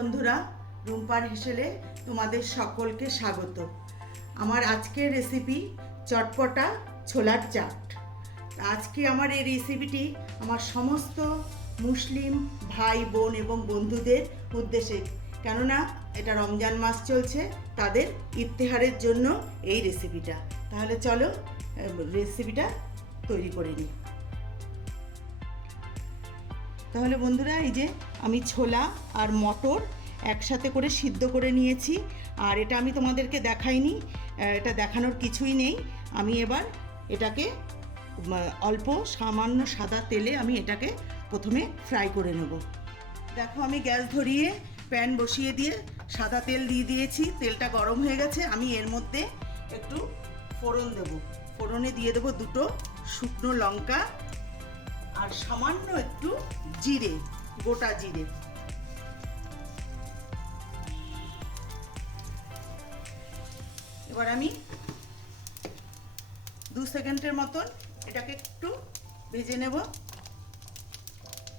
বন্ধুরা, রুম্পার হেসেলে তোমাদের সকলকে স্বাগত। আমার আজকের রেসিপি চটপটা ছোলার চাট। আজকে আমার এই রেসিপিটি আমার সমস্ত মুসলিম ভাই বোন এবং বন্ধুদের উদ্দেশ্যে, কেননা এটা রমজান মাস চলছে, তাদের ইফতেহারের জন্য এই রেসিপিটা। তাহলে চলো রেসিপিটা তৈরি করে নিই। তাহলে বন্ধুরা, এই যে আমি ছোলা আর মটর একসাথে করে সিদ্ধ করে নিয়েছি। আর এটা আমি তোমাদেরকে দেখাইনি, এটা দেখানোর কিছুই নেই। আমি এবার এটাকে অল্প সামান্য সাদা তেলে আমি এটাকে প্রথমে ফ্রাই করে নেব। দেখো, আমি গ্যাস ধরিয়ে প্যান বসিয়ে দিয়ে সাদা তেল দিয়ে দিয়েছি। তেলটা গরম হয়ে গেছে। আমি এর মধ্যে একটু ফোড়ন দেব। ফোড়নে দিয়ে দেবো দুটো শুকনো লঙ্কা আর সামান্য একটু জিরে, গোটা জিরে। এবার আমি 2 সেকেন্ডের মতন এটাকে একটু ভেজে নেব।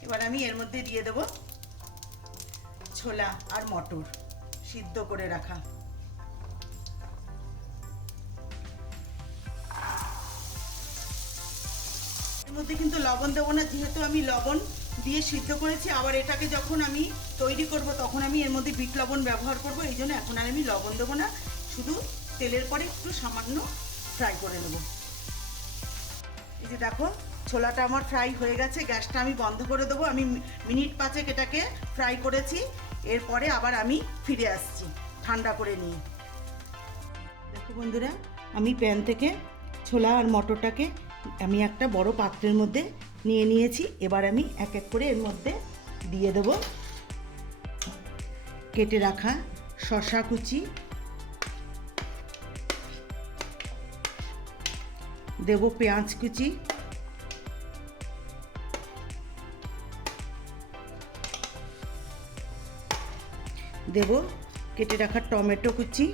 এবার আমি এর মধ্যে দিয়ে দেব ছোলা আর মটর সিদ্ধ করে রাখা। এর মধ্যে কিন্তু লবণ দেবো না, যেহেতু আমি লবণ দিয়ে সিদ্ধ করেছি। আবার এটাকে যখন আমি তৈরি করব তখন আমি এর মধ্যে বিট লবণ ব্যবহার করব, এই জন্য এখন আর আমি লবণ দেবো না। শুধু তেলের পরে একটু সামান্য ফ্রাই করে নেব। এই যে দেখো, ছোলাটা আমার ফ্রাই হয়ে গেছে। গ্যাসটা আমি বন্ধ করে দেবো। আমি মিনিট 5 এটাকে ফ্রাই করেছি। এরপরে আবার আমি ফিরে আসছি ঠান্ডা করে নিয়ে। দেখো বন্ধুরা, আমি প্যান থেকে ছোলা আর মটরটাকে আমি একটা বড় পাত্রের মধ্যে নিয়ে নিয়েছি। এবার আমি এক এক করে এর মধ্যে দিয়ে দেব কেটে রাখা শসা কুচি, দেব পেঁয়াজ কুচি, দেব কেটে রাখা টমেটো কুচি,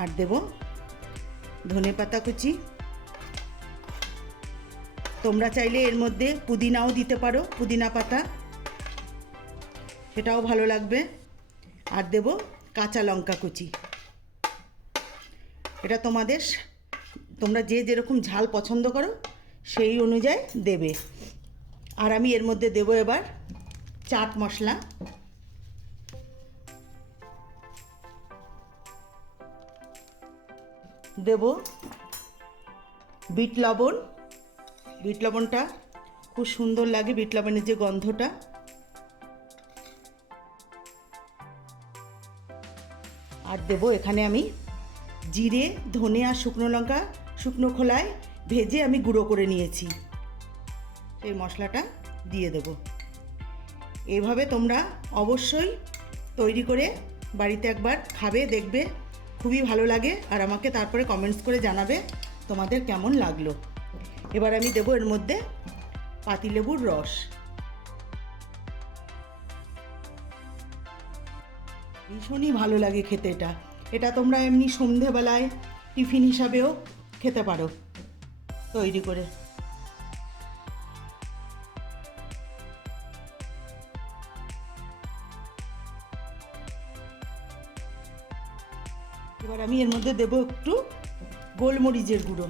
আর দেব ধনেপাতা কুচি। তোমরা চাইলে এর মধ্যে পুদিনাও দিতে পারো, পুদিনা পাতা, সেটাও ভালো লাগবে। আর দেব কাঁচা লঙ্কা কুচি। এটা তোমরা যে যেরকম ঝাল পছন্দ করো সেই অনুযায়ী দেবে। আর আমি এর মধ্যে দেব এবার চাট মশলা, দেব বিট লবণ। বিট লবণটা খুব সুন্দর লাগে, বিট লবণের যে গন্ধটা। আর দেব এখানে আমি জিরে, ধনে আর শুকনো লঙ্কা শুকনো খোলায় ভেজে আমি গুঁড়ো করে নিয়েছি, সেই মশলাটা দিয়ে দেব। এইভাবে তোমরা অবশ্যই তৈরি করে বাড়িতে একবার খাবে, দেখবে খুবই ভালো লাগে। আর আমাকে তারপরে কমেন্টস করে জানাবে তোমাদের কেমন লাগলো। এবার আমি দেব এর মধ্যে পাতিলেবুর রস। ভীষণই ভালো লাগে খেতে এটা। এটা তোমরা এমনি সন্ধেবেলায় টিফিন হিসাবেও খেতে পারো তৈরি করে। এবার আমি এর মধ্যে দেব একটু গোলমরিচের গুঁড়ো।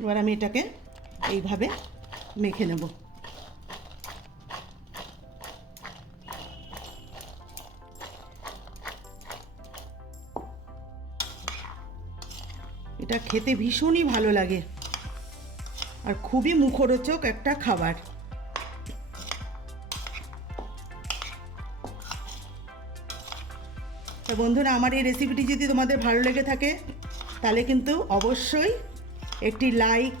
এবার আমি এটাকে এইভাবে মেখে নেব। এটা খেতে ভীষণই ভালো লাগে আর খুবই মুখরোচক একটা খাবার। তো বন্ধুরা, আমার এই রেসিপিটি যদি তোমাদের ভালো লেগে থাকে তাহলে কিন্তু অবশ্যই একটি লাইক,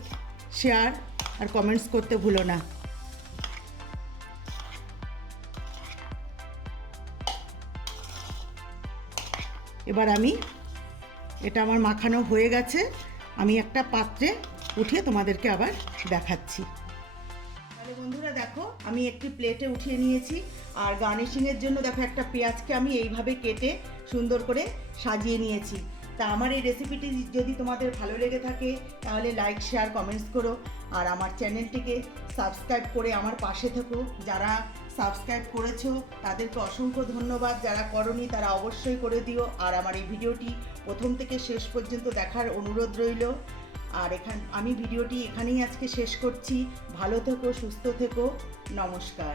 শেয়ার আর কমেন্টস করতে ভুলো না। এবার এটা আমার মাখানো হয়ে গেছে। আমি একটা পাত্রে উঠিয়ে তোমাদেরকে আবার দেখাচ্ছি। তাহলে বন্ধুরা দেখো, আমি একটি প্লেটে উঠিয়ে নিয়েছি। আর গার্নিশিংয়ের জন্য দেখো, একটা পেঁয়াজকে আমি এইভাবে কেটে সুন্দর করে সাজিয়ে নিয়েছি। তা আমার এই রেসিপিটি যদি তোমাদের ভালো লেগে থাকে তাহলে লাইক শেয়ার কমেন্টস করো, আর আমার চ্যানেলটিকে সাবস্ক্রাইব করে আমার পাশে থেকো। যারা সাবস্ক্রাইব করেছো তাদেরকে অসংখ্য ধন্যবাদ, যারা করনি তারা অবশ্যই করে দিও। আর আমার এই ভিডিওটি প্রথম থেকে শেষ পর্যন্ত দেখার অনুরোধ রইল। আর আমি ভিডিওটি এখানেই আজকে শেষ করছি। ভালো থেকো, সুস্থ থেকো, নমস্কার।